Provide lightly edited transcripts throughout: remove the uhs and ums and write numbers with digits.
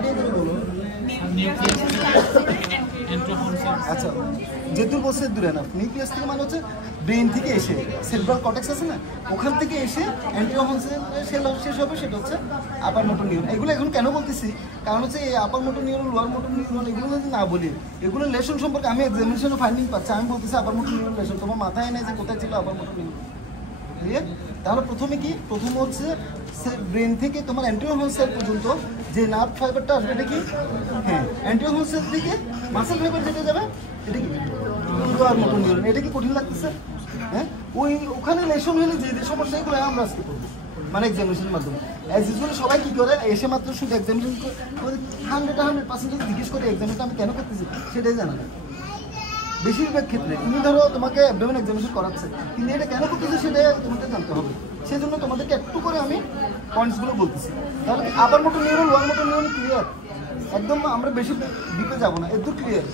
Idea করে বলো। আচ্ছা, যেহেতু বলছে দূরে না, নিউক্লিয়াস থেকে মানে হচ্ছে ব্রেন থেকে এসে সেরিব্রাল কর্টেক্স আছে না, ওখান থেকে এসে অ্যান্টিওহনসের শেষ হবে, সেটা হচ্ছে আপার মোটর নিউরন। এগুলো এখন কেন বলতেছি, কারণ হচ্ছে এই আপার motor neuron, lower motor neuron এগুলো যদি না বলি, এগুলো লেশন সম্পর্কে আমি এক্সামিনেশনে ফাইন্ডিং পাচ্ছি, আমি বলতেছি আপার মোটর নিউরন লেশন, তোমার মাথায় নেই যে কোথায় ছিল আপার মোটর নিউরন। ক্লিয়ার? তাহলে প্রথমে কি, প্রথম হচ্ছে ব্রেন থেকে তোমার অ্যান্টিওহন সেল পর্যন্ত যে নার্ভ ফাইবারটা আসবে, এটা কি, হ্যাঁ অ্যান্টিওহন সেল থেকে মাসেল ফাইবার যেটা যাবে, এটা কি লোয়ার মোটর নিউরন। এটা কি কঠিন লাগতেছে? হ্যাঁ, ওখানে লেশন হলে যে সমস্যা, এগুলো আমরা আজকে করবো মানে এক্সামিনেশনের মাধ্যমে। অ্যাজ ইউজুয়াল সবাই কী করে, এসে মাত্র শুধু এক্সামিনেশন 100% জিজ্ঞেস করে এক্সামিনেশন আমি কেন করতেছি সেটাই জানা না বেশিরভাগ ক্ষেত্রে। তুমি ধরো তোমাকে অ্যাবডোমেন এক্সামিনেশন করাচ্ছে, কিন্তু এটা কেন করতেছে সেটা তোমাকে জানতে হবে, সেই জন্য তোমাদেরকে একটু করে আমি পয়েন্টসগুলো বলতেছি। তাহলে আপার motor neuron, lower motor neuron clear? একদম আমরা বেশি ডিপে যাবো না, একটু ক্লিয়ার।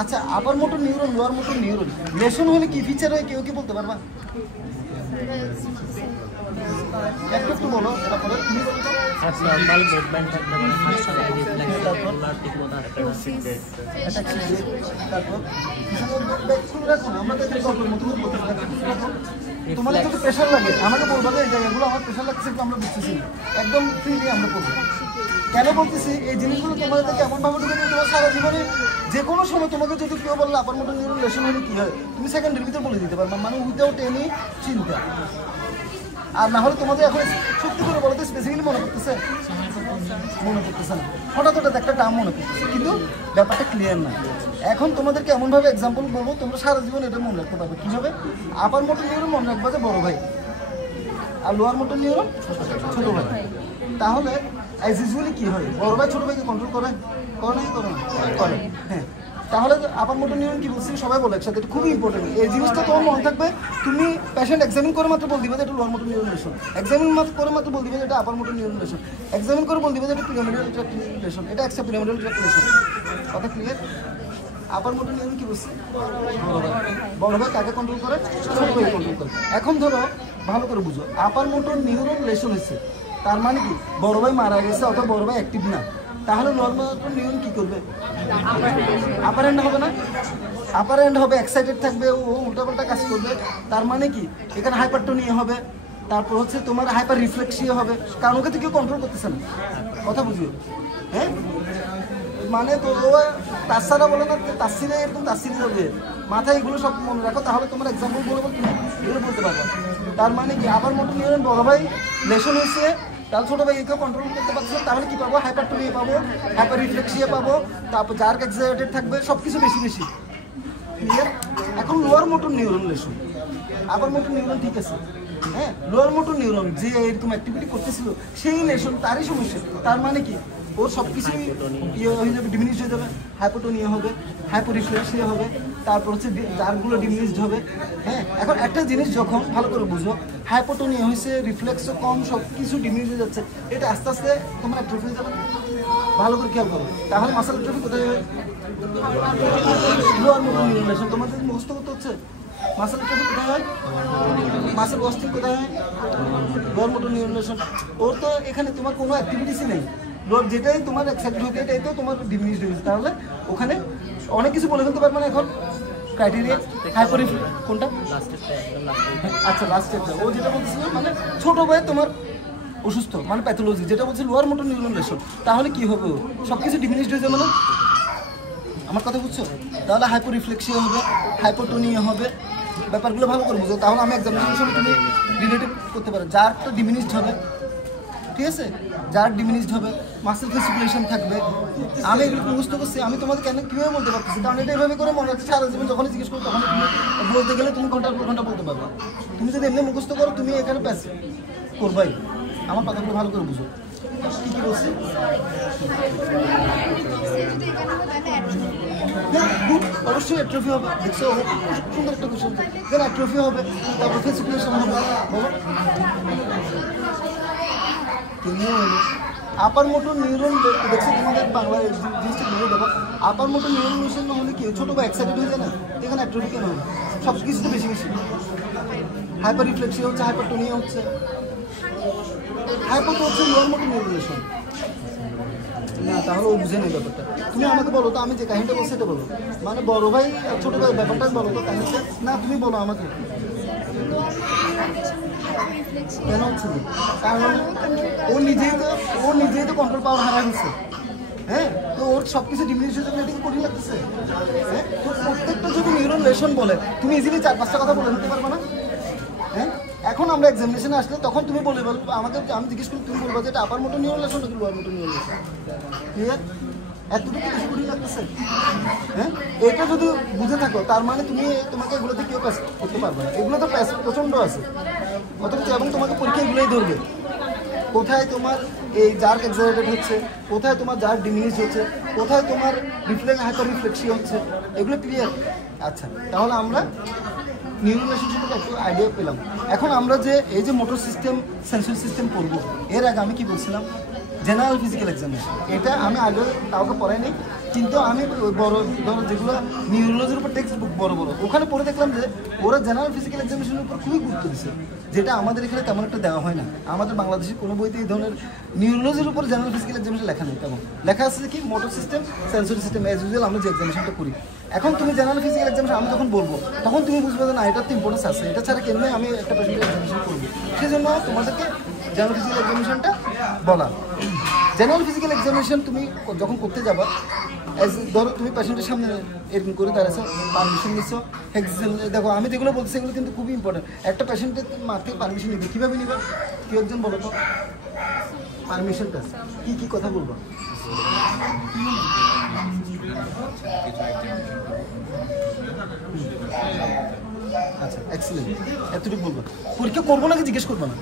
আচ্ছা, আপার motor neuron, lower motor neuron lesson হলে কি ফিচার হয়, কেউ কি বলতে পারবা? একটু বলো, তারপরে তুমি বলো তো। তোমাদের যদি প্রেশার লাগে আমাকে বলবো, এই জায়গাগুলো আমার প্রেশার লাগছে, আমরা বুঝতেছি একদম ফ্রিলি আমরা করবো। কেন বলতেছি, এই জিনিসগুলো তোমাদের কেমনভাবে ঢুকে দিয়ে তোমার সারা জীবনে যে কোনো সময় তোমাকে যদি কেউ বললো আপার মোটর নিউরন লেশন হলে কী হয়, তুমি সেকেন্ডের ভিতরে বলে দিতে পারবে, মানে উইদাউট এনি চিন্তা। আর না হলে তোমাদের এখন সত্যি করে বলতে স্পেসিফিক্যালি মনে করতেছে না, হঠাৎ একটা টার্ম মনে করতেছে, কিন্তু ব্যাপারটা ক্লিয়ার না। এখন তোমাদেরকে এমনভাবে এক্সাম্পল বলবো, তোমরা সারা জীবন এটা মনে রাখতে পারবে। কীভাবে? আপার মোটর নিউরন মনে রাখবা যে বড় ভাই, আর লোয়ার মোটর নিউরন ছোট ভাই। তাহলে অ্যাজ ইউজুয়ালি কী হয়, বড় ভাই ছোট ভাইকে কন্ট্রোল করে করে। হ্যাঁ, তাহলে আপার মোটর নিউরন কি বলছি সবাই বলে একসাথে, এটা খুবই ইম্পর্টেন্ট। এই জিনিসটা তোমার মনে থাকবে, তুমি পেশেন্ট এক্সামিন করে মাত্র বল দিবে যে এটা lower motor neuron lesson, examine করে মাত্র বল দিবে যে এটা আপার মোটর নিউরন লেশন, এক্সামিন করে বল দিবে যে এটা পিরামিডাল ট্র্যাক্ট লেশন, এটা এক্সট্রা পিরামিডাল ট্র্যাক্ট লেশন। কথা ক্লিয়ার? আপার মোটর নিউরন কি বলছি, বড় ভাই কাকে কন্ট্রোল করে, ছোট ভাই কন্ট্রোল করে। এখন ধরো ভালো করে বুঝো, আপার মোটর নিউরন লেশন হয়েছে, তার মানে কি বড় ভাই মারা গেছে অথবা বড় ভাই অ্যাক্টিভ না, তাহলে লোয়ার মোটর নিউরন কি করবে, আপার এন্ড হবে না, আপার এন্ড হবে, এক্সাইটেড থাকবে, ও উল্টাপাল্টা কাজ করবে। তার মানে কি এখানে হাইপারটোনিয়া হবে, তারপর হচ্ছে তোমার হাইপার রিফ্লেক্সিয়া হবে, কারণ ওকে তো কেউ কন্ট্রোল করতেছে না। কথা বুঝিও? হ্যাঁ, মানে তো তাছাড়া বলে না তাসিরে, এরকম তাসিরে যাবে মাথায়, এগুলো সব মনে রাখো, তাহলে তোমার এক্সাম্পল বলে তুমি এগুলো বলতে পারবে। তার মানে কি আপার মোটর নিউরন বড় ভাই লেশন হয়েছে, তাহলে ছোটো ভাই একেও কন্ট্রোল করতে পারছে, তাহলে কি পাবো, হাইপারটোনিয়া পাবো, হাইপার রিফ্লেক্সিয়া পাবো, তারপর জার্ক এক্সাইটেড থাকবে, সব কিছু বেশি বেশি। ক্লিয়ার? এখন লোয়ার মোটর নিউরন লেশন, আপার মোটর নিউরন ঠিক আছে, হ্যাঁ লোয়ার মোটর নিউরন যে এরকম অ্যাক্টিভিটি করতেছিল সেই লেশন, তারই সমস্যা। তার মানে কি ওর সব কিছুই ইয়ে হয়ে যাবে, ডিমিনিশ হয়ে যাবে, হাইপোটোনিয়া হবে, হাইপোরিফ্লেক্সিয়া হবে, তারপর হচ্ছে জার্কগুলো ডিমিনিশড হবে। হ্যাঁ, এখন একটা জিনিস যখন ভালো করে বুঝো, হাইপোটোনিয়া হয়েছে, রিফ্লেক্সও কম, সব কিছু ডিমিনিশ হয়ে যাচ্ছে, এটা আস্তে আস্তে তোমার অ্যাট্রফি হয়ে যাবে। ভালো করে খেয়াল করো, তাহলে মাসেল অ্যাট্রফি কোথায় হয়, লোয়ার মোটর নিউরন লেশন। তোমাদের মুখস্থ করতে হচ্ছে মাসেল অ্যাট্রফি কোথায় হয়, মাসেল ওয়াস্টিং কোথায় হয়, লোয়ার মোটর নিউরন লেশন। ওর তো এখানে তোমার কোনো অ্যাক্টিভিটিসই নেই, যেটাই তোমার এক্সাইটেড হতে এটাই তো তোমার ডিমিনিশড হয়েছে, তাহলে ওখানে অনেক কিছু বলে ফেলতে পারবে না। এখন ক্রাইটেরিয়া হাইপাররিফ্লেক্স কোনটা, আচ্ছা লাস্ট একটা ও যেটা বলছিল, মানে ছোটো ভাই তোমার অসুস্থ, মানে প্যাথোলজি, যেটা বলছে লোয়ার মোটর নিউরন লেশন, তাহলে কি হবে, সব কিছু ডিমিনিশড হয়ে যাবে না, আমার কথা বুঝছো? তাহলে হাইপোরিফ্লেক্সিয়া হবে, হাইপোটোনিয়া হবে, ব্যাপারগুলো ভালো করে বুঝো, তাহলে আমি এক্সামিনেশনের সময় তুমি রিলেটিভ করতে পারো। জার্কটা ডিমিনিশড হবে, ঠিক আছে, জার্ক ডিমিনিশড হবে, মাসেল ফেসিকুলেশন থাকবে। আমি এগুলো মুখস্থ করছি, আমি তোমাদের কেন কীভাবে বলতে পারতেছি, কারণ এটা এইভাবে করে মনে হচ্ছে সারা জীবন যখনই জিজ্ঞেস করো তখন তুমি বলতে গেলে তুমি ঘন্টার পর ঘন্টা বলতে পারবে। তুমি যদি এমনি মুখস্থ করো তুমি এখানে প্যাস করবাই। আমার কথাগুলো ভালো করে বুঝো, কী কী বলছি। অবশ্যই অ্যাট্রফি হবে, দেখছো সুন্দর একটা কোশ্চেন, দেন অ্যাট্রফি হবে, তারপর ফেসিকুলেশন হবে। বলো আপার মোটর নিউরন দেখছি তোমাদের বাংলা জিনিসটা বলে দেবো। আপার মোটর নিউরন লেশন না হলে কি ছোটো বা এক্সাইটেড হয়ে যায় না, এখানে অ্যাট্রফি কেন হবে, সব কিছুতে বেশি বেশি হাইপার রিফ্লেক্সিয়া হচ্ছে, হাইপারটোনিয়া হচ্ছে, হাইপো তো হচ্ছে লোয়ার মোটর নিউরন লেশন। না তাহলে ও বুঝে নেই ব্যাপারটা। তুমি আমাকে বলো তো, আমি যে কাহিনীটা বলছি সেটা বলো, মানে বড় ভাই আর ছোট ভাই ব্যাপারটা বলো তো কাহিনীটা। না তুমি বলো আমাকে কেন হচ্ছে না, কারণ ও নিজেই তো কন্ট্রোল পাওয়ার হারা হচ্ছে। হ্যাঁ, তো ওর সব কিছু ডিমিনিশের জন্য এটাকে কঠিন লাগতেছে। হ্যাঁ, তো প্রত্যেকটা যদি নিউরন লেশন বলে তুমি ইজিলি 4-5টা কথা বলে নিতে পারবে না। হ্যাঁ, এখন আমরা এক্সামিনেশনে আসলে তখন তুমি বলবো আমাকে, আমি জিজ্ঞেস করি তুমি বলবো যে এটা আপার মোটর নিউরন লেশন নাকি lower motor neuron lesson. Clear? এতটুকু বেশি কঠিন লাগতেছে। হ্যাঁ, এটা যদি বুঝে থাকো তার মানে তোমাকে এগুলোতে কেউ পাস করতে পারবে না। এগুলো তো প্যাস প্রচণ্ড আছে অথচ, এবং তোমাকে পরীক্ষা এগুলোই ধরবে কোথায় তোমার এই জার্ক এক্সাজারেটেড হচ্ছে, কোথায় তোমার জার্ক ডিমিনিশ হচ্ছে, কোথায় তোমার রিফ্লেক্স হাইপার রিফ্লেক্সি হচ্ছে, এগুলো ক্লিয়ার। আচ্ছা, তাহলে আমরা নিউরন লেশন সম্পর্কে একটু আইডিয়া পেলাম। এখন আমরা যে এই যে মোটর সিস্টেম সেন্সরি সিস্টেম পড়ব, এর আগে আমি কি বলছিলাম, জেনারেল ফিজিক্যাল এক্সামিনেশন। এটা আমি আগে কাউকে পড়াই নি, কিন্তু আমি বড় ধরো যেগুলো নিউরোলজির উপর টেক্সট বুক বড় ওখানে পড়ে দেখলাম যে ওরা জেনারেল ফিজিক্যাল এক্সামিনেশনের উপর খুবই গুরুত্ব দিচ্ছে, যেটা আমাদের এখানে তেমন একটা দেওয়া হয় না। আমাদের বাংলাদেশের কোনো বইতে এই ধরনের নিউরোলজির উপর জেনারেল ফিজিক্যাল এক্সামিনেশন লেখা নেই। তেমন লেখা আছে যে কি motor system sensory system as usual আমরা যে এক্সামিনেশনটা করি। এখন তুমি জেনারেল ফিজিক্যাল এক্সামিনেশন আমি যখন বলবো তখন তুমি বুঝবে যে না এটার তো ইম্পর্টেন্স আছে, এটা ছাড়া কেন আমি একটা পেশেন্টের এক্সামিনেশন করবো। সেই জন্য তোমাদেরকে জেনারেল ফিজিক্যাল এক্সামিনেশনটা বলা। জেনারেল ফিজিক্যাল এক্সামিনেশন তুমি যখন করতে যাবা, ধরো তুমি পেশেন্টের সামনে এরকম করে দাঁড়াচ্ছ, পারমিশন নিচ্ছ, দেখো আমি যেগুলো বলছি সেগুলো কিন্তু খুবই ইম্পর্টেন্ট। একটা পেশেন্টের মাঠে পারমিশন নিবে, কীভাবে নিবে কেউ একজন বলো তো, পারমিশনটা কী কথা বলবো? আচ্ছা, এক্সিলেন্ট, এতটুকু বলবো। পরীক্ষা করবো নাকি জিজ্ঞেস করবো না,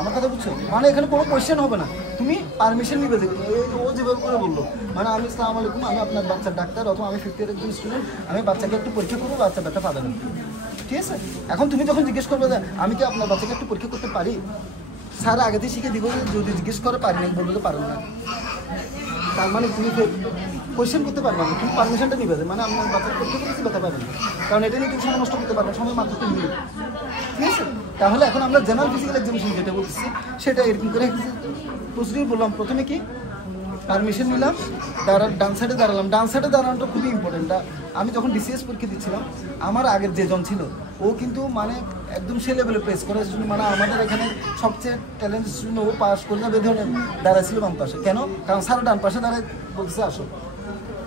আমার কথা বুঝছো? মানে এখানে কোনো কোয়েশ্চেন হবে না, তুমি পারমিশন নিবে। ও যেভাবে করে বললো, মানে আমি আসসালামু আলাইকুম, আমি আপনার বাচ্চার ডাক্তার, অথবা আমি 5th ইয়ারের একজন স্টুডেন্ট, আমি বাচ্চাকে একটু পরীক্ষা করবো, বাচ্চা ব্যথা পাবে না, ঠিক আছে? এখন তুমি যখন জিজ্ঞেস করবে যে আমি কি আপনার বাচ্চাকে একটু পরীক্ষা করতে পারি, স্যার আগে থেকে শিখে দিব যে যদি জিজ্ঞেস করে পারি না, বললে তো পারবো না, তার মানে তুমি কোয়েশ্চেন করতে পারবে না, তুমি পারমিশনটা নিবে, মানে আপনার বাচ্চাকে পরীক্ষা করতে ব্যথা পাবে না, কারণ এটা নিয়ে তুমি সময় নষ্ট করতে পারবে, সময় মাত্র 3 মিনিট, ঠিক আছে? তাহলে এখন আমরা জেনারেল ফিজিক্যাল এক্সামিনেশন যেটা বলতেছি সেটা এরকম করে প্রসিডিউর বললাম। প্রথমে কি পারমিশন নিলাম, ডান সাইডে দাঁড়ালাম। ডান সাইডে দাঁড়ানোটা খুবই ইম্পর্টেন্ট। আমি যখন ডিসিএস পরীক্ষা দিচ্ছিলাম, আমার আগের যেজন ছিল ও কিন্তু মানে একদম সে লেভেলে প্রেস করে, মানে আমাদের এখানে সবচেয়ে ট্যালেন্ট ছিল, ও পাস করে যাবে ধরনের দাঁড়াইছিল বাম পাশে। কেন? কারণ স্যার ডান পাশে দাঁড়ায় বলতেছে আসো,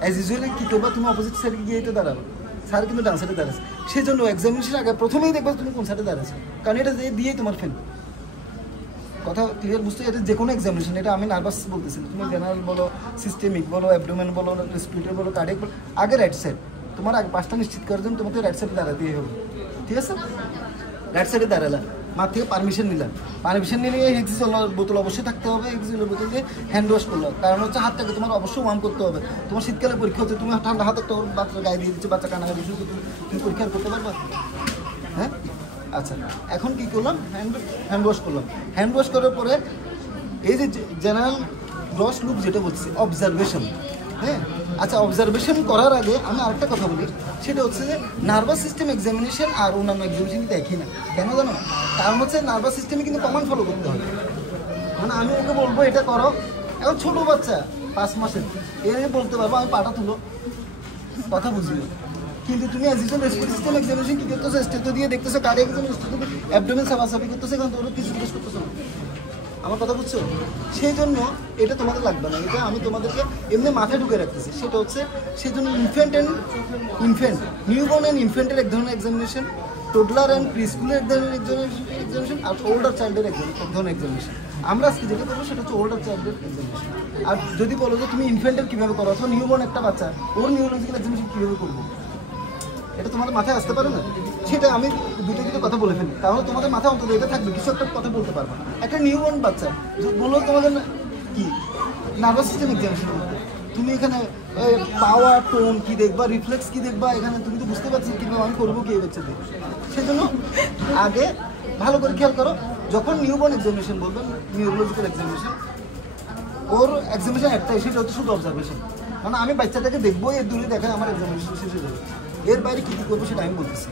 অ্যাজ ইউজুয়ালি কী করবা তুমি অপোজিট সাইডে গিয়ে তো দাঁড়াবো, স্যার কিন্তু ডান সাইডে দাঁড়াচ্ছে। সেই জন্য এক্সামিনেশন আগে প্রথমেই দেখবে তুমি কোন সাইডে দাঁড়াচ্ছো, কারণ এটা দিয়েই তোমার ফেল। কথা ক্লিয়ার বুঝতে? এটা যে কোনো এক্সামিনেশন, এটা আমি নার্ভাস বলতেছি, তুমি জেনারেল বলো, সিস্টেমিক বলো, অ্যাবডোমেন বলো, রেসপিরেটরি বলো, কার্ডিয়াক বলো, আগে রাইট সাইড। তোমার আগে পাঁচটা নিশ্চিত করার জন্য তোমাকে রাইট সাইডে দাঁড়াতেই হবে, ঠিক আছে? রাইট সাইডে দাঁড়ালাম, মার থেকে পারমিশন নিলাম। পারমিশন নিলে হেক্সিজলের বোতল অবশ্যই থাকতে হবে, হেক্সিজলের বোতল দিয়ে হ্যান্ড ওয়াশ করলো, কারণ হচ্ছে হাতটাকে তোমার অবশ্যই ওয়ার্ম করতে হবে। তোমার শীতকালে পরীক্ষা হচ্ছে, তুমি ঠান্ডা হাতে একটা বাচ্চার গায়ে দিয়ে দিচ্ছে, বাচ্চা কান্নাকাটি শুরু করতে, তুমি পরীক্ষা করতে পারবা? হ্যাঁ, আচ্ছা, এখন কী করলাম? হ্যান্ড ওয়াশ করলাম। হ্যান্ড ওয়াশ করার পরে এই যে জেনারেল গ্রস লুক যেটা বলছি, অবজারভেশন। হ্যাঁ, আচ্ছা, অবজারভেশন করার আগে আমি আরেকটা কথা বলি, সেটা হচ্ছে যে নার্ভাস সিস্টেম এক্সামিনেশন আর অন্যান্য এক্সামিনেশন কিন্তু একই না। কেন জানো? কারণ হচ্ছে নার্ভাস সিস্টেমে কিন্তু কমান্ড ফলো করতে হবে। মানে আমি ওকে বলবো এটা করো, এখন ছোটো বাচ্চা 5 মাসের, এর বলতে পারবো আমি পাটা তুলো, কথা বুঝিও। কিন্তু তুমি অ্যাজিশন রেসপিরেটরি সিস্টেম এক্সামিনেশন কী করতেছো? স্টেটো দিয়ে দেখতেছো, কার্ডিয়াক এক্সামিনেশন অ্যাবডোমেন সাফাসাফি করতেছো, কারণ তোমরা কিছু জিজ্ঞেস করতেছো না। আমার কথা বুঝছো? সেই জন্য এটা তোমাদের লাগবে না, এটা আমি তোমাদেরকে এমনি মাথায় ঢুকে রাখতেছি। সেটা হচ্ছে সেই জন্য ইনফ্যান্ট নিউবর্ন অ্যান্ড ইনফ্যান্টের এক ধরনের এক্সামিনেশন, টোডলার অ্যান্ড প্রি স্কুলের এক ধরনের এক্সামিনেশন, আর ওল্ডার চাইল্ডের এক ধরনের এক্সামিনেশন। আমরা আজকে যেটা করবো সেটা হচ্ছে ওল্ডার চাইল্ডের এক্সামিনেশন। আর যদি বলো যে তুমি ইনফ্যান্টের কীভাবে করো, অথবা নিউবর্ন একটা বাচ্চা ওর নিউরোলজিক্যাল এক্সামিনেশন কীভাবে করবো, এটা তোমাদের মাথায় আসতে পারে না। সেটা আমি দুটো কথা বলে ফেলি, তাহলে তোমাদের মাথায় অন্তত এটা থাকবে, কিছু একটা কথা বলতে পারবে। একটা নিউবর্ন বাচ্চা বলো তোমাদের কি নার্ভাস সিস্টেম এক্সামিনেশন করতে, তুমি এখানে পাওয়ার টোন কী দেখবা, রিফ্লেক্স কী দেখবা, এখানে তুমি তো বুঝতে পারছি কীভাবে আমি করবো কি বাচ্চাদের। সেই জন্য আগে ভালো করে খেয়াল করো, যখন নিউবর্ন এক্সামিনেশন বলবেন, নিউরোলজিক্যাল এক্সামিনেশন, ওর এক্সামিনেশন একটাই, সেটা হচ্ছে শুধু অবজারভেশন। মানে আমি বাচ্চাটাকে দেখবো, এর দূরে দেখায় আমার এক্সামিনেশন শেষ হয়ে যাবে। এর বাইরে কী কী করবো সেটা আমি বলতেছি।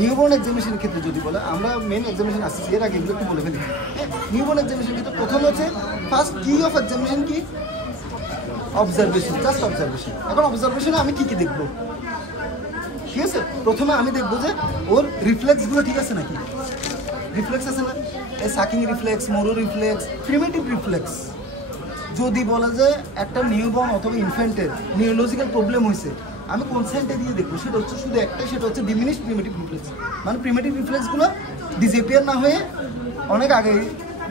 নিউবর্ন এক্সামিনেশনের ক্ষেত্রে যদি বলে, আমরা মেন এক্সামিনেশন আসছি, এর আগে এগুলো একটু বলে ফেলি। হ্যাঁ, নিউবর্ন এক্সামিনেশনের ক্ষেত্রে প্রথম হচ্ছে ফার্স্ট কি অফ এক্সামিনেশন কি? Observation, just observation. এখন অবজারভেশনে আমি কি দেখবো, ঠিক আছে? প্রথমে আমি দেখবো যে ওর রিফ্লেক্সগুলো ঠিক আছে নাকি। রিফ্লেক্স আছে না, এই sucking reflex, Moro reflex, primitive reflex. যদি বলে যে একটা নিউবর্ন অথবা ইনফ্যান্টের নিউরোলজিক্যাল প্রবলেম হয়েছে, আমি কোন সাইনটা দিয়ে দেখবো, সেটা হচ্ছে শুধু একটাই, সেটা হচ্ছে ডিমিনিশ প্রিমিটিভ রিফ্লেক্স। মানে প্রিমিটিভ রিফ্লেক্সগুলো ডিসঅ্যাপিয়ার না হয়ে অনেক আগে,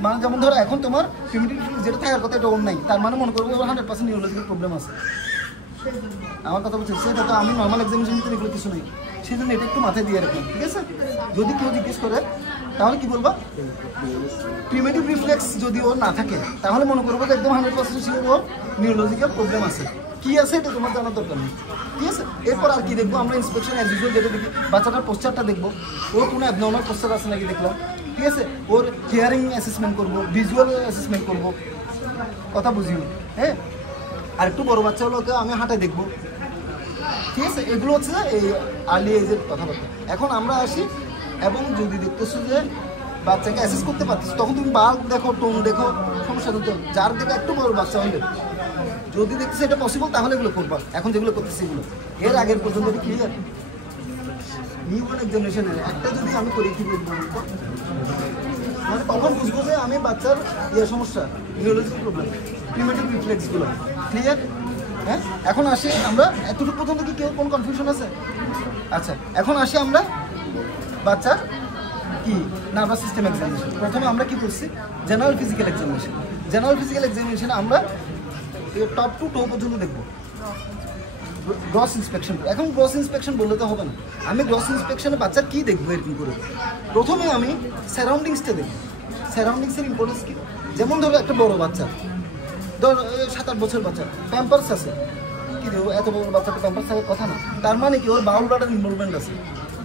মানে যেমন ধরো এখন তোমার প্রিমিটিভ রিফ্লেক্স যেটা থাকার কথা এটা ওর নাই, তার মানে মনে করবো 100% নিউরোলজিক্যাল প্রবলেম আছে। আমার কথা বলছি, সেটা তো আমি নর্মাল এক্সামিনেশন এগুলো কিছু নেই, সেই জন্য এটা একটু মাথায় দিয়ে রাখলাম, ঠিক আছে? যদি কেউ জিজ্ঞেস করে তাহলে কি বলবা, প্রিমিটিভ রিফ্লেক্স যদি ওর না থাকে তাহলে মনে করবো যে একদম 100% শিওর ওর নিউরোলজিক্যাল প্রবলেম আছে। কি আছে এটা তোমার জানার দরকার নেই, ঠিক আছে? এরপর আর কি দেখবো আমরা, ইন্সপেকশন অ্যাজ ইউজুয়াল যেটা দেখি, বাচ্চাটার পোস্টারটা দেখবো, ওর কোনো অ্যাবনর্মাল পোস্টার আছে নাকি দেখলাম, ঠিক আছে? ওর হিয়ারিং অ্যাসেসমেন্ট করবো, ভিজুয়াল অ্যাসেসমেন্ট করবো, কথা বুঝিও, হ্যাঁ? আর একটু বড় বাচ্চা হলোকে আমি হাঁটায় দেখবো, ঠিক আছে? এগুলো হচ্ছে এই আর্লি এজের কথাবার্তা। এখন আমরা আসি, এবং যদি দেখতেছো যে বাচ্চাকে অ্যাসেস করতে পারতেছো, তখন তুমি বাল্ব দেখো, টোন দেখো, সমস্যা তো যার দেখে একটু বড় বাচ্চা হলে যদি দেখতেছি এটা পসিবল তাহলে এগুলো করবা। এখন যেগুলো করতেছি এগুলো এর আগের পর্যন্ত ক্লিয়ার। নিউবর্ন এক্সামিনেশনের একটা যদি আমি করি কি বলবো, মানে কখন বুঝবো যে আমি বাচ্চার সমস্যা, নিউরোলজিক্যাল প্রবলেম, প্রিমিটিভ রিফ্লেক্সগুলো ক্লিয়ার। হ্যাঁ, এখন আসি আমরা, এতটুকু পর্যন্ত কি কেউ কোনো কনফিউশন আছে? আচ্ছা, এখন আসি আমরা বাচ্চার কি নার্ভাস সিস্টেম এক্সামিনেশন। প্রথমে আমরা কি করছি, general physical examination. General physical এক্সামিনেশনে আমরা টপ টু টো পর্যন্ত দেখবো, গ্রস ইন্সপেকশন। এখন গ্রস ইন্সপেকশন বললে তো হবে না, আমি গ্রস ইন্সপেকশনে বাচ্চার কী দেখবো এরকম করে। প্রথমে আমি সারাউন্ডিংসটা দেখবো, সারাউন্ডিংসের ইম্পর্টেন্স কী। যেমন ধরো একটা বড় বাচ্চা, ধর 7-8 বছর বাচ্চা, প্যাম্পার্স আছে, কি দেবো, এত বড় বাচ্চাটা প্যাম্পার্স থাকার কথা না, তার মানে কি ওর বাউল ব্লাডের ইনভলভমেন্ট আছে,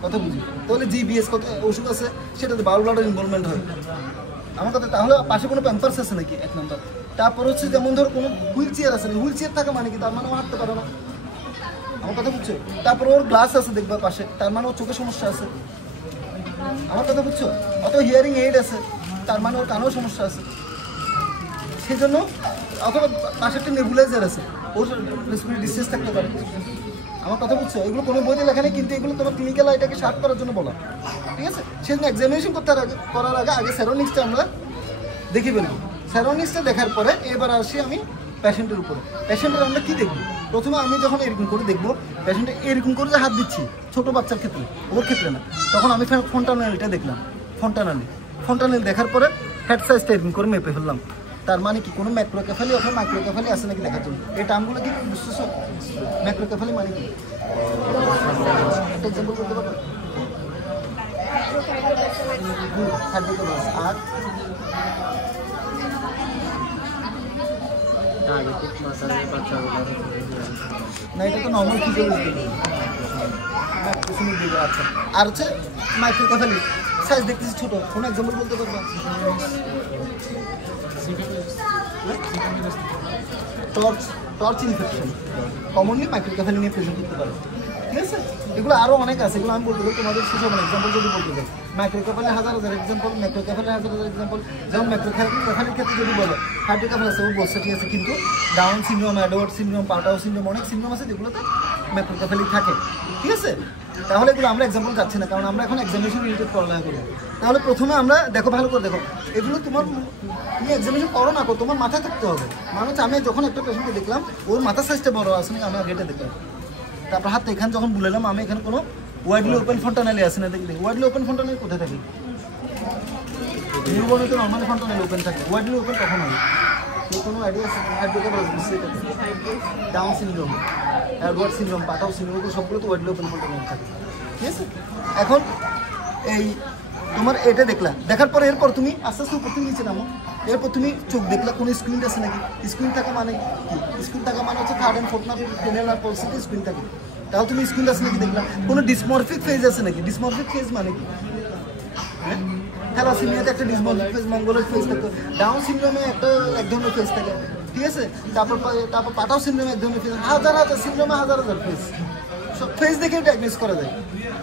কথা বুঝি। তাহলে জিবিএস কত ওষুধ আছে সেটাতে বাউল ব্লাডের ইনভলভমেন্ট হয় আমার কথা। তাহলে পাশে কোনো প্যাম্পার্স আছে নাকি, 1 নম্বর। তারপর হচ্ছে যেমন ধরো কোনো হুইল চেয়ার আছে, হুইল চেয়ার থাকা মানে কি, তার মানে ও হাঁটতে পারে না, আমার কথা বুঝছো? তারপর ওর গ্লাস আছে দেখবা পাশে, তার মানে ওর চোখে সমস্যা আছে, আমার কথা বুঝছো? অথবা হিয়ারিং এইড আছে, তার মানে ওর কানেও সমস্যা আছে, সেই জন্য। অথবা পাশে একটা নেবুলাইজার আছে, ওর রেসপিরেটরি ডিসট্রেস থাকতে পারে, আমার কথা বুঝছো? এগুলো কোনো বইতে লেখা নেই, কিন্তু এগুলো তোমার ক্লিনিক্যাল আইটাকে শার্প করার জন্য বলা, ঠিক আছে? সেই জন্য এক্সামিনেশন করার আগে সারাউন্ডিংসটা আমরা দেখে ফেলবো। সারাউন্ডিংসটা দেখার পরে এবার আসি আমি পেশেন্টের উপরে। পেশেন্টের আমরা কী দেখবো, প্রথমে আমি যখন এরকম করে দেখবো, পেশেন্টে এরকম করে যে হাত দিচ্ছি, ছোটো বাচ্চার ক্ষেত্রে, ওর ক্ষেত্রে না, তখন আমি ফন্টানেলটা দেখলাম। ফন্টানেল দেখার পরে হেড সাইজটা এরকম করে মেপে ফেললাম। তার মানে কি, কোনো ম্যাক্রোকেফালি অথবা মাইক্রোকেফালি আছে নাকি দেখার জন্য। এই টার্মগুলো কি বুঝতেছো? ম্যাক্রোকেফালি মানে কি, একটা এক্সাম্পল করতে পারবো? আর না, এটা তো নর্মাল ফিজিওলজি। আচ্ছা, আর হচ্ছে মাইক্রোকেফালি সাইজ দেখতেছি ছোট, কোনো এক্সাম্পল বলতে পারবো? টর্চ ইনফেকশন কমনলি মাইক্রোকেফালি নিয়ে প্রেজেন্ট করতে পারে, ঠিক আছে? এগুলো আরও অনেক আছে, এগুলো আমি বলতে পারি, তোমাদের শেষ হবে না। এক্সাম্পল যদি বলতে চাই, মাইক্রোকেফালি হাজার এক্সাম্পল, ম্যাক্রোকেফালি হাজার এক্সাম্পল। যেমন ম্যাক্রোকেফালির ক্ষেত্রে যদি বলো, হাইড্রোকেফালি আছে, ও বলছে ঠিক আছে, কিন্তু Down syndrome, Edward syndrome, Patau syndrome, অনেক সিনড্রোম আছে যেগুলোতে ম্যাক্রোকেফালি থাকে, ঠিক আছে? তাহলে এগুলো আমরা এক্সাম্পল যাচ্ছি না, কারণ আমরা এখন এক্সামিনেশন রিলেটেড পড়ালেখা করবো। তাহলে প্রথমে আমরা দেখো, ভালো করে দেখো, এগুলো তোমার তুমি এক্সামিনেশন করো না করো, তোমার মাথায় থাকতে হবে। মানে হচ্ছে আমি যখন একটা পেশেন্টকে দেখলাম, ওর মাথা সাইজটা বড় আছে না, আমি আগে এটা দেখলাম। তারপর হাত এখানে যখন বুলালাম, আমি এখানে কোনো ওয়াইডলি ওপেন ফন্টানেলে আছে না, দেখলে ওয়াইডলি ওপেন ফন্টানেল কোথায় থাকে? নিউবর্নে তো নর্মালি ফন্টানেল ওপেন থাকে, ওয়াইডলি ওপেন কখন হবে? কোনো আইডিয়া আছে? Down syndrome, Edward syndrome, Patau syndrome, এগুলো সবগুলো তো ওয়াইডলি ওপেন ফন্টানেল থাকে, ঠিক আছে? এখন এই তোমার এটা দেখলা, দেখার পরে এরপর তুমি আস্তে আস্তে উপর থেকে নিচে নামো। এরপর তুমি চোখ দেখলা, কোনো স্ক্রিন আছে নাকি? স্ক্রিন থাকা মানে কি? স্ক্রিন থাকা মানে হচ্ছে 3rd and 4th nerve, cranial nerve পলসিতে স্ক্রিন থাকে। তাহলে তুমি স্ক্রিন আছে নাকি দেখলা। কোনো ডিসমরফিক ফেজ আছে নাকি? ডিসমরফিক ফেজ মানে কি? হ্যাঁ, থ্যালাসেমিয়াতে একটা ডিসমরফিক ফেজ, মঙ্গলের ফেজ থাকে, ডাউন সিনড্রোমে একটা এক ধরনের ফেজ থাকে, ঠিক আছে? তারপর পাটাও সিনড্রোমে এক ধরনের ফেজ, হাজার সিনড্রোমে হাজার ফেজ, সব ফেজ দেখে ডায়াগনোস করা যায়।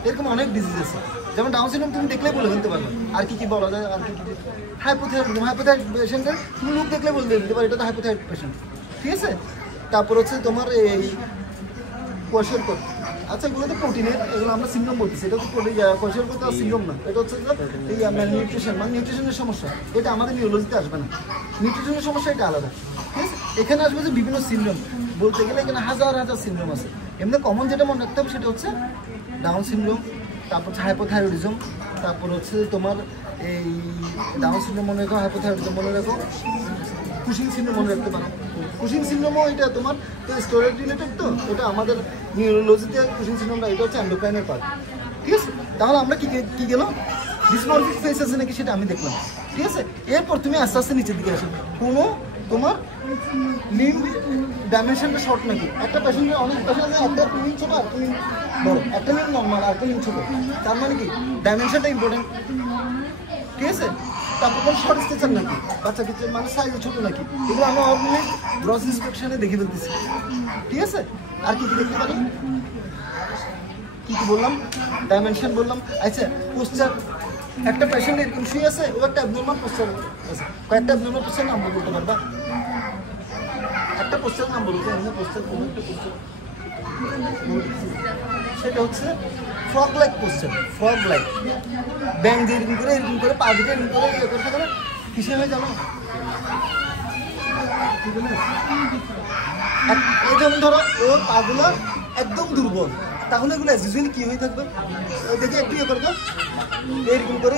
এরকম অনেক ডিজিজ আছে, যেমন ডাউন সিনড্রোম তুমি দেখলেই বলে ফেলতে পারবে। আর কি বলা যায়, আর কি হাইপোথাইরয়েড পেশেন্টের তুমি লুক দেখলে বলে দিতে পারো এটা তো হাইপোথাইরয়েড পেশেন্ট, ঠিক আছে? তারপর হচ্ছে তোমার এই কোয়াশারকর। আচ্ছা এগুলো তো প্রোটিনের, এগুলো আমরা সিনড্রোম বলতেছি, এটা তো কোয়াশারকর তো সিনড্রোম না, এটা হচ্ছে এই ম্যালনিউট্রিশন মানে নিউট্রিশনের সমস্যা, এটা আমাদের নিউরোলজিতে আসবে না। নিউট্রিশনের সমস্যা এটা আলাদা, ঠিক আছে? এখানে আসবে যে বিভিন্ন সিনড্রোম, বলতে গেলে এখানে হাজার হাজার সিনড্রোম আছে। এমনি কমন যেটা মনে রাখতে হবে সেটা হচ্ছে ডাউন সিনড্রোম, তারপর হচ্ছে হাইপোথাইরয়েডিজম, তারপর হচ্ছে তোমার এই ডাউন সিনড্রোম মনে রাখো, হাইপোথাইরয়েডিজম মনে রাখো, কুশিং সিনড্রোম মনে রাখতে পারো। কুশিং সিনড্রোমও এটা তোমার তো স্টোরেজ রিলেটেড, তো এটা আমাদের নিউরোলজিতে কুশিং সিনড্রোমটা এটা হচ্ছে এন্ডোক্রাইনের পার্ট, ঠিক আছে? তাহলে আমরা কি গেল ডিসমরফিক ফেস আছে নাকি সেটা আমি দেখলাম, ঠিক আছে? এরপর তুমি আস্তে আস্তে নিচের দিকে আসো, কোনো তোমার লিম্ব ডাইমেনশনটা শর্ট নাকি। একটা পেশেন্টের অনেক পেশেন্ট আছে একটা লিম্ব ছোটো আর লিম্ব বড়, একটা লিম্ব নর্মাল আর একটা লিম্ব ছোটো, তার মানে কি ডাইমেনশনটা ইম্পর্টেন্ট, ঠিক আছে? তারপর কোনো শর্ট স্ট্রেচার নাকি, বাচ্চা ক্ষেত্রে মানে সাইজ ছোটো নাকি, এগুলো আমরা অলরেডি গ্রস ইন্সপেকশনে দেখে ফেলতেছি, ঠিক আছে? আর কি দেখতে পারি, কি বললাম, ডাইমেনশন বললাম। আচ্ছা পোস্টার, একটা পেশেন্ট এরকম শুয়ে আছে, ও একটা অ্যাবনর্মাল পোস্টার আছে, কয়েকটা অ্যাবনর্মাল পোস্টার নাম বলতে পারবা? একটা পোস্টার নাম বলতে এমনি পোস্টার, কোনো একটা পোস্টার, সেটা হচ্ছে frog like poster. Frog like ব্যাং দিয়ে এরকম করে পা দিকে এরকম করে ইয়ে করতে পারে, কিসে হয় জানো? এই যেমন ধরো ওর পাগুলো একদম দুর্বল, তাহলে এগুলো অ্যাজ কি হয়ে থাকবে? দেখি একটু ইয়ে করবো, এরকম করে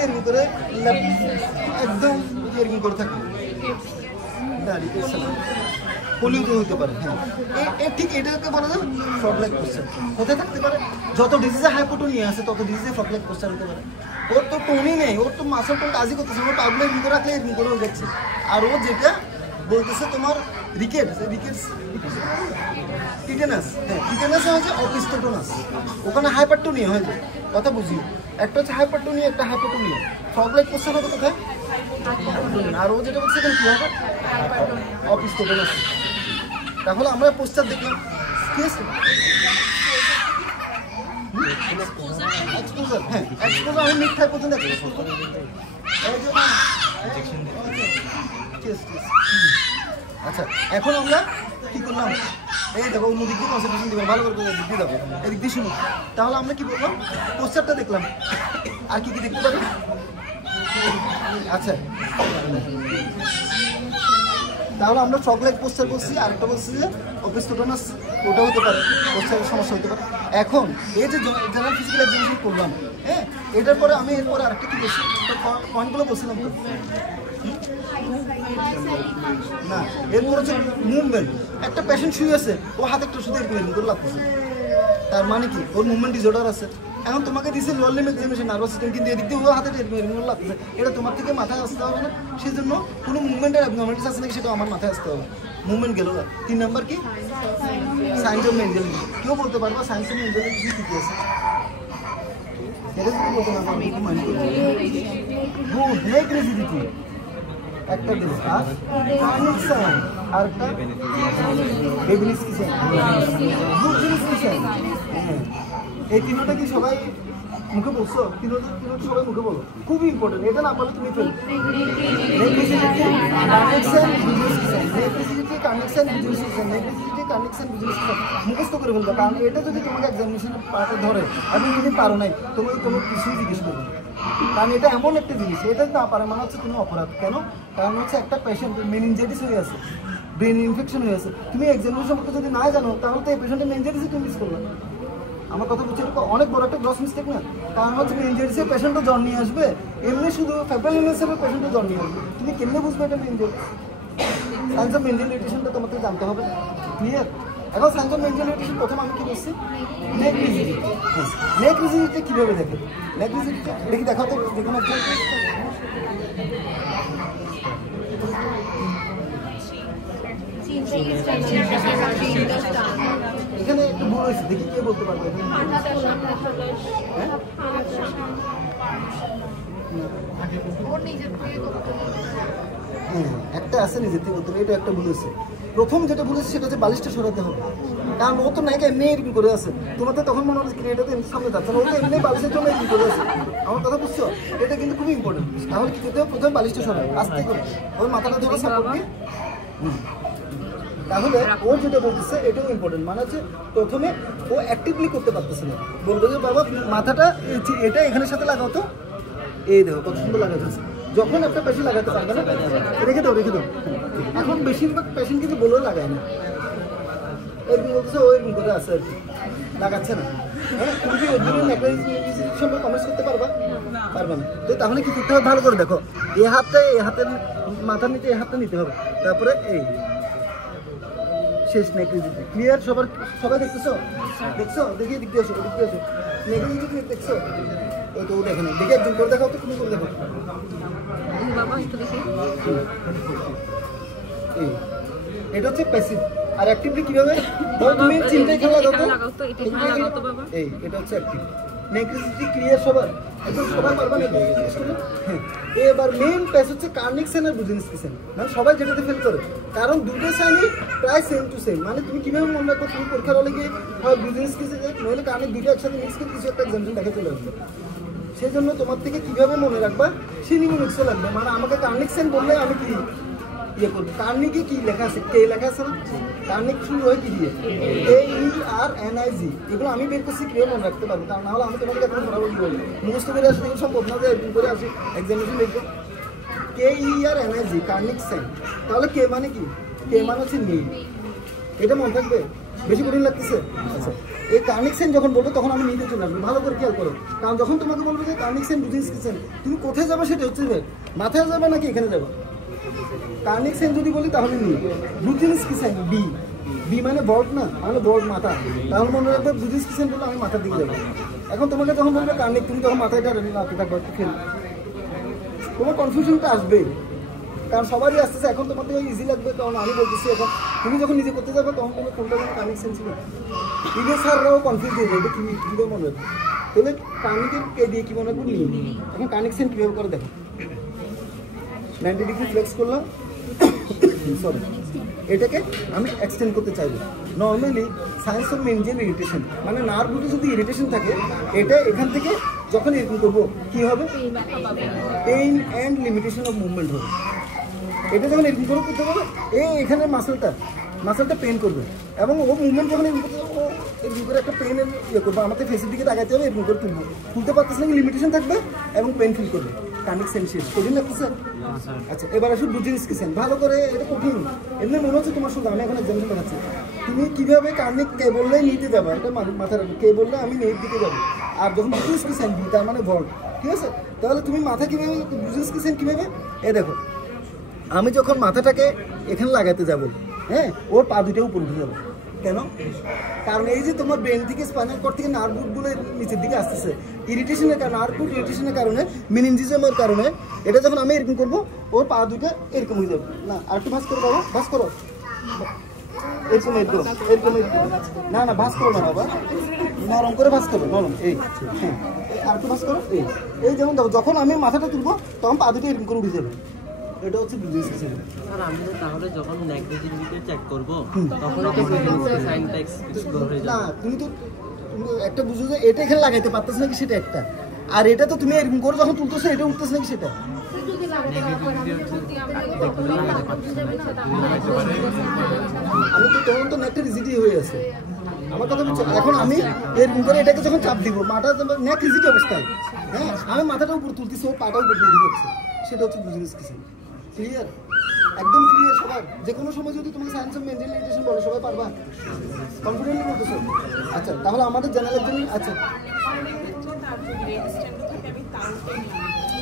একদম এরকম করে থাকবে, পলিউট হতে পারে। হ্যাঁ ঠিক এটাকে বলা যায় ফ্রগ লাইক পোস্টার। কোথায় থাকতে পারে? যত ডিজিজে হাইপোটোনিয়া আছে তত ডিজিজে ফ্রগ লাইক পোস্টার হতে পারে। ওর তো টোনই নেই, ওর তো মাসল টোন কাজই করতেছে, ওর পাগুলো এরকম করে রাখলে এরকম করে হয়ে যাচ্ছে। আর ও যেটা বলতেছে তোমার টিটেনাস, হ্যাঁ টিটেনাস হয়েছে অপিস্টোটোনাস, ওখানে হাইপারটোনিয়া হয়ে যায়। কথা বুঝিও, একটা হচ্ছে হাইপারটোনিয়া, একটা হাইপোটোনিয়া। ফ্রগ লাইক পোস্টার হবে কোথায়? আর ও যেটা বলছে এখানে কি হবে? অপিস্টোটোনাস। তাহলে আমরা পোস্টার দেখলাম, ঠিক আছে? এক্সপোজার, হ্যাঁ এক্সপোজার আমি মিথ্যায় পর্যন্ত আচ্ছা এখন আমরা কি করলাম? এই দেখো অন্যদিক দিয়ে কনসেন্ট্রেশন দিবেন, ভালো করে দিক দিয়ে যাবো, এদিক দিয়ে শুনুন। তাহলে আমরা কি বললাম? পোস্টারটা দেখলাম, আর কি দেখতে পারি? আচ্ছা তাহলে আমরা ফ্রগ লাইক পোস্টার বলছি, আরেকটা বলছি যে অপিস্টোটোনাস, ওটা হতে পারে, পোস্টারের সমস্যা হতে পারে। এখন এই যে জেনারেল ফিজিক্যাল এক্সামিনেশন করলাম, হ্যাঁ এটার পরে আমি এরপরে আরেকটা কি বলছি, পয়েন্টগুলো বলছিলাম তো না, এরপর হচ্ছে মুভমেন্ট। একটা পেশেন্ট শুয়ে আছে, ও হাতে একটা শুধু এরকম করে লাগতেছে, তার মানে কি ওর মুভমেন্ট ডিসঅর্ডার আছে। এখন তোমাকে দিচ্ছে lower limb examination nervous system, কিন্তু এদিক দিয়ে ও হাতে এরকম লাগতেছে, এটা তোমার থেকে মাথায় আসতে হবে না। সেই জন্য কোনো মুভমেন্টের অ্যাবনর্মালিটিস আছে নাকি সেটা আমার মাথায় আসতে হবে। মুভমেন্ট গেল না। 3 নাম্বার কি? Science of mentality. কেউ বলতে পারবা সাইন্স অফ মেঞ্জালিটি কি কি আছে? এটা কি বলতে না পারবে? একটু মাইন্ড করবে। গুড, নেক রিজিডিটি একটা দিন, আর কানেকশন আর একটা বেবিলিস কিসেন, গুড জিনিস কিসেন। এই তিনটা কি সবাই মুখে বলছো? তিনটা সবাই মুখে বলো, খুবই ইম্পর্টেন্ট। এটা না বলে তুমি ফেল। নেগলিজিবিলিটি, কানেকশন, বিজনেস কিসেন, নেগলিজিবিলিটি, কানেকশন, বিজনেস কিসেন, নেগলিজিবিলিটি, কানেকশন, বিজনেস কিসেন মুখস্থ করে ফেলবে। কারণ এটা যদি তোমাকে এক্সামিনেশনের পার্টে ধরে এবং তুমি পারো নাই, তোমার কিছুই জিজ্ঞেস করবে। কারণ এটা এমন একটা জিনিস, এটা না পারে মানে হচ্ছে কোনো অপরাধ। কেন? কারণ হচ্ছে একটা পেশেন্ট মেনিনজাইটিস হয়ে আছে, ব্রেন ইনফেকশন হয়ে আছে, তুমি এক্সামিনেশন সম্পর্কে যদি না জানো তাহলে তো এই পেশেন্টের মেনিনজাইটিসই তুমি মিস করবে। আমার কথা বলছি, এটা অনেক বড় একটা গ্রস মিস্টেক না? কারণ হচ্ছে মেনিনজাইটিসের পেশেন্টও জ্বর নিয়ে আসবে, এমনি শুধু ফেব্রাইল ইলনেসের পেশেন্টও জ্বর নিয়ে আসবে, তুমি কেমনে বুঝবে এটা মেনিনজাইটিস? সায়েন্স অফ মেঞ্জাল নিউট্রিশনটা তোমাকে জানতে হবে, ক্লিয়ার? এখন সায়েন্স অফ মেঞ্জাল নিউট্রিশন প্রথম আমি কি বলছি, নেক রিজিডিটি। নেক রিজিডিটি কীভাবে দেখে? নেক রিজিডিটি দেখি দেখাও তো যেখানে এখানে একটু ভুল হয়েছে, দেখি কে বলতে পারবে? একটা আছে নিজের থেকে বলতে, এটা একটা ভুল হয়েছে। প্রথম যেটা ভুল হয়েছে সেটা হচ্ছে বালিশটা সরাতে হবে, কারণ ও তো নায়িকা এমনি এরকম করে আছে, তোমার তো তখন মনে হচ্ছে এটা তো সামনে যাচ্ছে না, ও তো এমনি বালিশের জন্য এরকম করে আছে। আমার কথা বুঝছো? এটা কিন্তু খুবই ইম্পর্টেন্ট। তাহলে কি করতে হবে? প্রথমে বালিশটা সরাবে আস্তে করে, ওর মাথাটা ধরে সাপোর্ট দিয়ে তাহলে ও যেটা বলতেছে এটাও ইম্পর্টেন্ট, মানে হচ্ছে প্রথমে ও অ্যাক্টিভলি করতে পারতেছে না, বলবো যে বাবা মাথাটা এটা এখানের সাথে লাগাও তো, এই দেখো কত সুন্দর লাগাচ্ছে। যখন একটা পেশেন্ট লাগাতে পারবে না, রেখে দাও রেখে দাও। এখন বেশিরভাগ পেশেন্ট কিন্তু বলেও লাগায় না, এরকম বলতেছে ও এরকম করে আছে আর কি, লাগাচ্ছে না। হ্যাঁ, তুমি কি ওই জন্য সম্পর্কে কমেন্টস করতে পারবা? পারবে না। তো তাহলে কি করতে হবে ভালো করে দেখো, এই হাতের মাথার নিচে এই হাতটা নিতে হবে, তারপরে এই শেষ নেক্রিজিটি ক্লিয়ার। সবাই দেখতেছো? দেখছো? দেখি দিক দিয়ে আসো, দিক দিয়ে আসো। নেক্রিজিটি দেখছো? ওই তো দেখে না, দেখে একজন করে দেখাও তো, তুমি করে দেখো। এটা হচ্ছে প্যাসিভ। আর অ্যাক্টিভলি কিভাবে? তুমি চিন্তায় খেলা লাগাও তো, এই এটা হচ্ছে অ্যাক্টিভ। নেক্রিজিটি ক্লিয়ার সবার? একদম সবাই পারবা না? এবার মেইন প্যাস হচ্ছে কার্নিক সেন আর বুজিনস্কি সেন, মানে সবাই যেটাতে ফেল করে, কারণ দুটো সেনই প্রায় সেম টু সেম। মানে তুমি কিভাবে মনে রাখো, তুমি পরীক্ষার হলে গিয়ে হয় বুজিনস্কি সেন নইলে কার্নিক দুটো একসাথে মিক্স করে কিছু একটা এক্সাম্পল দেখা চলে আসবে। সেই জন্য তোমার থেকে কিভাবে মনে রাখবা সেই নিউমেরিক্সও লাগবে। মানে আমাকে কার্নিক সেন বললে আমি কি ইয়ে করবো, কার্নিকে কি লেখা আছে, কে লেখা আছে না, কার্নিক শুরু হয় কি দিয়ে, KERNIG। এগুলো আমি বের করছি, কিভাবে মনে রাখতে পারবো, কারণ নাহলে আমি তোমাকে এখন বরাবর বলবো মুখস্থ করে আসলে সম্ভব না যে এরকম করে আসি এক্সামিনেশন লিখবো। KERNIG Kernig Sen. তাহলে কে মানে কি? কে মানে হচ্ছে নীল, এটা মনে থাকবে? বেশি কঠিন লাগতেছে? আচ্ছা, এই কার্নিক সেন যখন বলবো তখন আমি নিতে চলে আসবো, ভালো করে খেয়াল করো। কারণ যখন তোমাকে বলবো যে কার্নিক সেন বুজিনস্কি সেন, তুমি কোথায় যাবে সেটা হচ্ছে মাথায় যাবে নাকি এখানে যাবে। কার্নিক সেন যদি বলি তাহলে নি, বুজিনস্কি সেন বি, বি মানে বর্ড না, মানে বর্ড মাথা, তাহলে মনে রাখবে বুজিনস্কি সেন বললে আমি মাথার দিকে যাবো। এখন তোমাকে যখন বলবে কার্নিক, তুমি তখন মাথায় রাখতে থাকবে, খেল তোমার কনফিউশনটা আসবে, কারণ সবারই আসতেছে। এখন তোমার থেকে ইজি লাগবে, কারণ আমি বলতেছি এখন তুমি যখন নিজে করতে যাবে তখন তোমার কোনটা কোনো কার্নিক সেন ছিল, ইভেন স্যাররাও কনফিউজ হয়ে যাবে কীভাবে মনে রাখবে। তাহলে কার্নিকের কে দিয়ে কী মনে রাখবো, নিয়ে এখন কার্নিক সেন কীভাবে করে দেখো। 90 ডিগ্রি ফ্লেক্স করলাম, সরি এটাকে আমি এক্সটেন্ড করতে চাইবো। নর্মালি সায়েন্স অফ মেনজিয়াল ইরিটেশন, মানে নার্ভে যদি ইরিটেশন থাকে, এটা এখান থেকে যখন এরকম করবো কী হবে, pain and limitation of movement হবে। এটা যখন এরকম করে করতে হবে, এখানে মাসেলটা পেন করবে, এবং ও মুভমেন্ট যখন এরকম করতে ও এরকম করে একটা পেনের ইয়ে করবো, আমাদের ফেসের দিকে তাকাতে হবে, এরকম করে তুলতে পারতেছে না, লিমিটেশন থাকবে এবং পেন ফিল করবে। কার্নিক সেন শেষ। কঠিন লাগতেছে? আচ্ছা, এবার আসুন বুজিনস্কি সেন। ভালো করে, এটা কঠিন এমনি মনে হচ্ছে তোমার শুধু, আমি এখন এক্সাম্পল দেখাচ্ছি। তুমি কীভাবে কার্নিক কে বললে নিতে যাবে, এটা মাথায় রাখবে, কে বললে আমি নেট দিকে যাবো, আর যখন বুজিনস্কি সেন বি তার মানে ভল্ট, ঠিক আছে? তাহলে তুমি মাথা কীভাবে, বুজিনস্কি সেন কীভাবে, দেখো আমি যখন মাথাটাকে এখানে লাগাতে যাবো, হ্যাঁ, ওর পা দুটো উপর উঠে যাবে। কেন? কারণ এই যে তোমার ব্রেন থেকে স্পাইনাল কর্ড থেকে নার্ভ রুটগুলো নিচের দিকে আসতেছে, ইরিটেশনের কারণে, নার্ভ রুট ইরিটেশনের কারণে, মেনিনজিজমের কারণে। এটা যখন আমি এরকম করবো, ওর পা দুটো এরকম হয়ে যাবে। না, আর একটু ভাঁজ করো বাবা, ভাঁজ করো, এরকম এরকম এরকম এরকম, না না ভাঁজ করো না বাবা, নরম করে ভাঁজ করো, নরম, এই হ্যাঁ, আর একটু ভাঁজ করো, এই যেমন দেখো, যখন আমি মাথাটা তুলবো তখন পা দুটো এরকম করে উঠে যাবে। এটা হচ্ছে বুজিনস্কি সেন। স্যার আমি তাহলে যখন নেগেটিভ ভিতরে চেক করব তখন এটা বুজিনস্কি সাইনটা এক্সপ্লোর হয়ে যাবে। না, তুমি তো একটা বুঝো যে এটা এখানে লাগাইতে পারতেছ নাকি সেটা একটা, আর এটা তো তুমি এরকম করে যখন তুলতেছো এটা উঠতেছে নাকি সেটা। আমি তো তখন তো নেকটা রিজিডি হয়ে আছে, আমার কথা বলছো। এখন আমি এরকম করে এটাকে যখন চাপ দিব, মাথা নেক রিজিডি অবস্থায়, হ্যাঁ, আমি মাথাটা উপর তুলতেছি, ও পাটা উপর তুলতে যাচ্ছে, সেটা হচ্ছে বুজিনস্কি সেন। ক্লিয়ার? একদম ক্লিয়ার সবার? যে কোনো সময় যদি তোমাকে সায়েন্স অফ মেন্টাল ইরিটেশন বলো, সবাই পারবা? কনফিডেন্টলি বলতেছো? আচ্ছা, তাহলে আমাদের জানার জন্য, আচ্ছা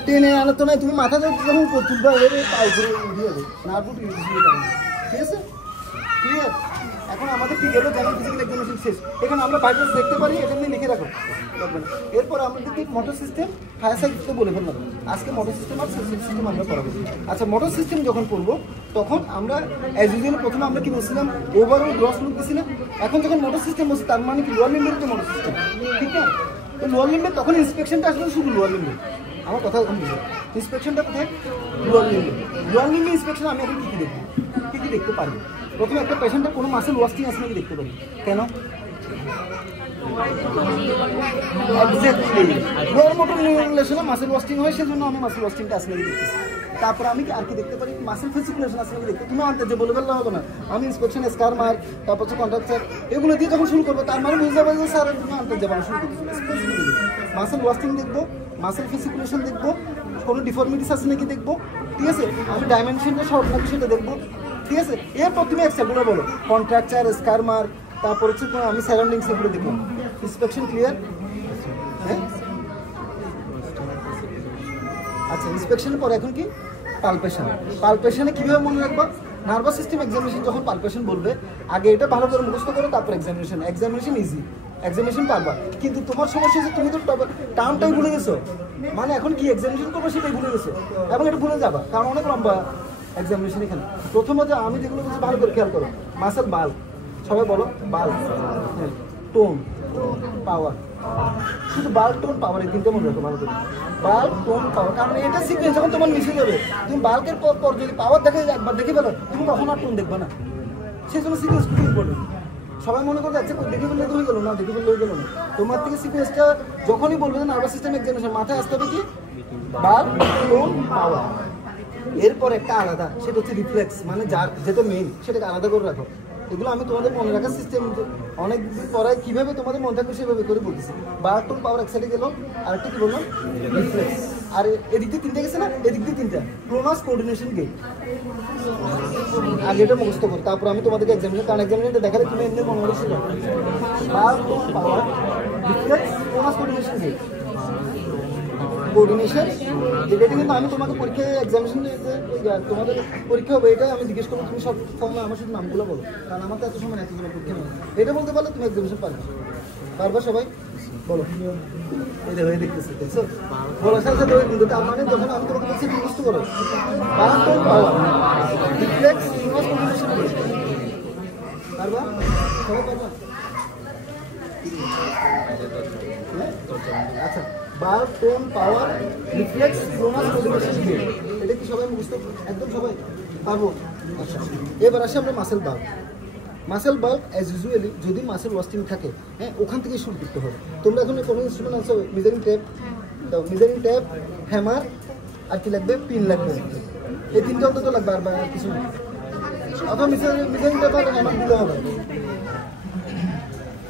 টেনে আনা তো নাই, তুমি মাথাটা যখন তুলবা পা উপরে উঠে যাবে, নার্ভ রুট ইরিটেশনের কারণে, ঠিক আছে? ক্লিয়ার? এখন আমাদের কি গেল, জেনারেল ফিজিক্যাল এক্সামিনেশন শেষ। এখানে আমরা ভাইটালস দেখতে পারি, এটা নিয়ে লিখে রাখো, এরপর আমাদেরকে মোটর সিস্টেম, হায়ার সাইকেল তো বলে ফেললাম, আজকে মোটর সিস্টেম আর সেন্সরি সিস্টেম আমরা পড়াবো। আচ্ছা, মোটর সিস্টেম যখন পড়বো তখন আমরা অ্যাজ ইউজুয়াল প্রথমে আমরা কি বলছিলাম, ওভারঅল গ্রস লুক দিছিলাম। এখন যখন মোটর সিস্টেম বলছি তার মানে কি লোয়ার লিম্বের তো মোটর সিস্টেম, ঠিক না? তো লোয়ার লিম্বে তখন ইন্সপেকশনটা আসলে শুধু লোয়ার লিম্বে, আমার কথা ইন্সপেকশনটা কোথায়, লোয়ার লিম্বে। লোয়ার লিম্বে ইন্সপেকশন আমি এখন কী দেখবো, কী দেখতে পারি? প্রথমে একটা পেশেন্টের কোনো মাসেল ওয়াস্টিং আছে নাকি দেখতে পারি। কেন? এক্স্যাক্টলি, লোয়ার মোটর নিউরন রিলেশনে মাসেল ওয়াস্টিং হয়, সেজন্য আমি মাসেল ওয়াস্টিংটা আছে নাকি দেখতেছি। তারপর আমি আর কি দেখতে পারি মাসেল ফেসিকুলেশন আছে দেখতে, তুমি আনতে যে বলে ফেললে হবে না। আমি ইন্সপেকশন স্কার মার্ক তারপর হচ্ছে কন্ট্রাক্টার এগুলো দিয়ে যখন শুরু করবো তার মানে বুঝতে যাবে যে স্যার তুমি আনতে যাবো শুরু করতে মাসেল ওয়াস্টিং দেখবো, মাসেল ফেসিকুলেশন দেখবো, কোনো ডিফর্মিটিস আছে নাকি দেখবো, ঠিক আছে। আমি ডাইমেনশনটা শর্ট নাকি সেটা দেখবো, ঠিক আছে। এরপর তুমি এক্সট্রাগুলো বলো, কন্ট্রাকচার স্কার মার্ক তারপর হচ্ছে আমি সারাউন্ডিংস এগুলো দেখবো। Inspection clear? হ্যাঁ আচ্ছা, ইন্সপেকশনের পরে এখন কি পালপেশন। পালপেশনে কীভাবে মনে রাখবো? নার্ভাস সিস্টেম এক্সামিনেশন যখন পালপেশন বলবে আগে এটা ভালো করে মুখস্থ করো, তারপর এক্সামিনেশন। এক্সামিনেশন ইজি, এক্সামিনেশন পারবা, কিন্তু তোমার সমস্যা যে তুমি তো টার্মটাই ভুলে গেছো, মানে এখন কি এক্সামিনেশন করবো সেটাই ভুলে গেছো এবং এটা ভুলে যাবা, কারণ অনেক লম্বা এক্সামিনেশন এখানে। প্রথমত আমি যেগুলো বলছি ভালো করে খেয়াল করো, মাসেল বাল্ক, সবাই বলো বাল্ক, টোন, পাওয়ার, শুধু বাল্ক টোন পাওয়ার এই তিনটে মনে রাখো ভালো করে। বাল্ক টোন পাওয়ার, কারণ এটা সিকোয়েন্স যখন তোমার মিশে যাবে, তুমি বাল্কের পর যদি পাওয়ার দেখে একবার দেখে ফেলো তুমি কখন আর টোন দেখবে না, সেই জন্য সিকোয়েন্স খুব ইম্পর্টেন্ট। সবাই মনে করে যাচ্ছে দেখে ফেললে তো হয়ে গেলো না, দেখে ফেললে হয়ে গেলো না। তোমার থেকে সিকোয়েন্সটা যখনই বলবে যে নার্ভাস সিস্টেম এক্সামিনেশন মাথায় আসতে হবে কি বাল্ক টোন পাওয়ার। এরপর একটা আলাদা, সেটা হচ্ছে রিফ্লেক্স, মানে যার যেটা মেইন সেটাকে আলাদা করে রাখো। এগুলো আমি তোমাদের মনে রাখার সিস্টেম অনেক দিন পরে কীভাবে তোমাদের মনে থাকবে সেভাবে করে বলতেছি। বাল্ক টোন পাওয়ার এক সাইডে গেলো, আর একটা কী বললাম রিফ্লেক্স, আর এদিক দিয়ে তিনটা গেছে না, এদিক দিয়ে তিনটা ক্লোনাস কোঅর্ডিনেশন গেট। আগে এটা মুখস্থ করো, তারপর আমি তোমাদেরকে এক্সামিনেশন, কারণ এক্সামিনেশনটা দেখালে তুমি এমনি মনে হচ্ছে বাল্ক টোন পাওয়ার রিফ্লেক্স ক্লোনাস কোঅর্ডিনেশন গেট। কোঅর্ডিনেশন এটা কিন্তু আমি তোমাকে পরীক্ষায় এক্সামিনেশন তোমাদের পরীক্ষা হবে এটাই আমি জিজ্ঞেস করবো, তুমি সব সময় আমার শুধু নামগুলো বলো, কারণ আমার তো এত সময় এত সময় পরীক্ষা নেই। এটা বলতে পারলে তুমি এক্সামিনেশন পারবে, পারবা সবাই বলো। এই দেখো এই দেখতেছি দেখছো বলার সাথে সাথে কিন্তু তার মানে যখন আমি তোমাকে বলছি মুখস্থ করো বাল্ক টোন পাওয়ার রিফ্লেক্স ক্লোনাস কোঅর্ডিনেশন গেট, পারবা সবাই পারবা? আচ্ছা, বাল্ক টোন পাওয়ার রিফ্লেক্স ক্লোনাস কোঅর্ডিনেশন গেট, এটা কি সবাই মুখস্থ একদম সবাই পারবো? আচ্ছা, এবার আসি আমরা muscle bulk. Muscle bulk as usually যদি মাসেল ওয়াস্টিং থাকে, হ্যাঁ ওখান থেকে শুরু করতে হবে। তোমরা এখন কোনো ইনস্ট্রুমেন্ট আনছো, মেজারিং টেপ দাও, মেজারিং টেপ, হ্যামার, আর কি লাগবে পিন লাগবে, এই তিনটা অন্তত লাগবে, আর কিছু না। অথবা মেজারিং টেপ আর হ্যামার দিলে হবে।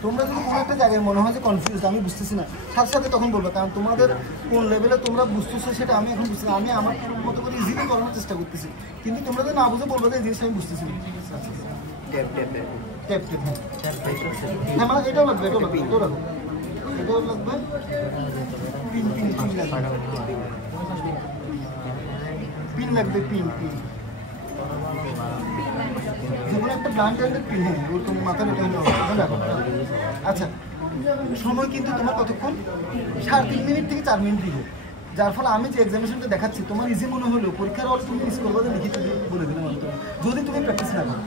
তোমরা যদি কোনো একটা জায়গায় মনে হয় যে কনফিউজ আমি বুঝতেছি না, সাথে সাথে তখন বলবে, কারণ তোমাদের কোন লেভেলে তোমরা বুঝতেছো সেটা আমি এখন বুঝতেছি না। আমি আমার মতো করে ইজিলি করানোর চেষ্টা করতেছি, কিন্তু তোমরা যদি না বুঝে বলবে যে এই জিনিসটা আমি বুঝতেছি না। ট্যাপ হ্যাঁ, মানে এটাও লাগবে, এটাও লাগবে, এটাও লাগবে, এটাও লাগবে, পিন পিন পিন লাগবে, পিন লাগবে, পিন পিন যেমন একটা ব্লান্ট এন্ডের পিন, হ্যাঁ ওর তোমার মাথার এটা হলো। আচ্ছা, সময় কিন্তু তোমার কতক্ষণ? 3.5 মিনিট থেকে 4 মিনিট দিবে, যার ফলে আমি যে এক্সামিনেশনটা দেখাচ্ছি তোমার ইজি মনে হলেও পরীক্ষার হল তুমি মিস করবো, লিখিত বলে দিলাম যদি তুমি প্র্যাকটিস না করো।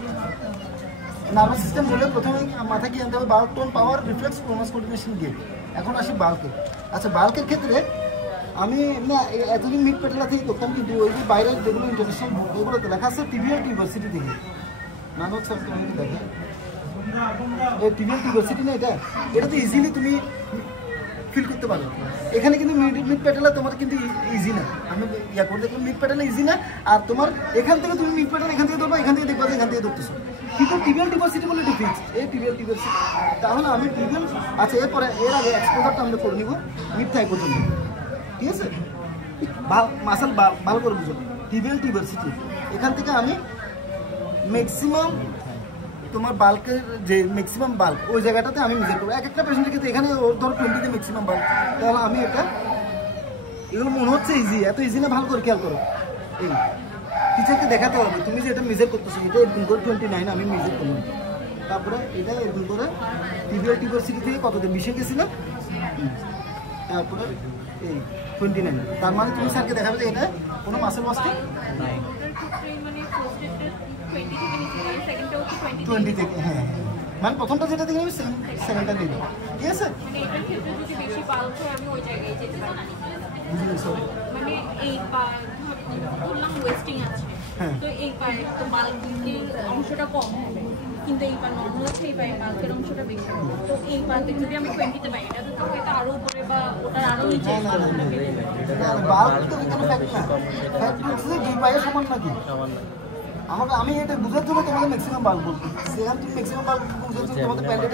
নার্ভাস সিস্টেম বলে প্রথমে মাথায় কি আনতে হবে বাল্ক টোন পাওয়ার রিফ্লেক্স ক্লোনাস কোঅর্ডিনেশন গেট। এখন আসি বাল্কে। আচ্ছা, বাল্কের ক্ষেত্রে আমি না এতদিন মিড পেটেলা থেকে করতাম, কিন্তু ওই যে বাইরের যেগুলো ইন্টারন্যাশনাল এগুলোতে লেখা আছে টিভিএল ইউনিভার্সিটি থেকে, নানক স্যার তুমি দেখে এই টিভিএল ইউনিভার্সিটি না, এটাতে ইজিলি তুমি ফিল করতে পারো। এখানে কিন্তু মিড পেটেলা তোমার কিন্তু ইজি না, আমি ইয়া করে দেখলাম মিড পেটেলা ইজি না, আর তোমার এখান থেকে তুমি মিড পেটেলা এখান থেকে ধরবা, এখান থেকে দেখবা এখান থেকে ধরতেছো, কিন্তু টিভিএল ইউনিভার্সিটি বলে এটা ফিক্স, এই টিভিএল ইউনিভার্সিটি। তাহলে আমি টিভিএল, আচ্ছা এরপরে এর আগে এক্সপোজারটা আমরা করে নিব মিড থাই পর্যন্ত, ঠিক আছে? মাসেল ভালো করে বুঝো, টিভিএল ইউনিভার্সিটি এখান থেকে আমি ম্যাক্সিমাম তোমার বাল্কের যে ম্যাক্সিমাম বাল্ক ওই জায়গাটাতে আমি মেজার করবো। এক একটা পেশেন্টের ক্ষেত্রে এখানে ওর ধরো 20তে ম্যাক্সিমাম বাল্ক, তাহলে আমি এটা এগুলো মনে হচ্ছে ইজি, এত ইজি না, ভালো করে খেয়াল করো। এই টিচারকে দেখাতে হবে তুমি যে এটা মেজার করতেছো, এটা এরকম করে 29 আমি মেজার করলাম, তারপরে এটা এরকম করে টিভিএল ইউনিভার্সিটি থেকে কততে 20-এ গেছিলাম, তারপরে এই 29, তার মানে তুমি স্যারকে দেখাবে যে এটা কোনো মাসেল ওয়াস্টিং 20 থেকে, হ্যাঁ মানে প্রথমটা যেটা দেখে আমি সেকেন্ডটা দিয়ে দেবো, ঠিক আছে? কিন্তু এই পা নর্মাল আছে, এই পায়ে বাল্কের অংশটা বেশি। তো এই পাতে যদি আমি 20-তে পাই, এটা তো এটা আরো উপরে বা ওটার আরো নিচে। বাল্ক তো এখানে ফ্যাক্ট না, ফ্যাক্ট হচ্ছে যে দুই পায়ে সমান নাকি। আমি এটা বুঝার জন্য তোমাদের ম্যাক্সিমাম বাল্ক বলছি, সেখানে তুমি ম্যাক্সিমাম বাল্ক বুঝার জন্য তোমাদের প্যান্ডেট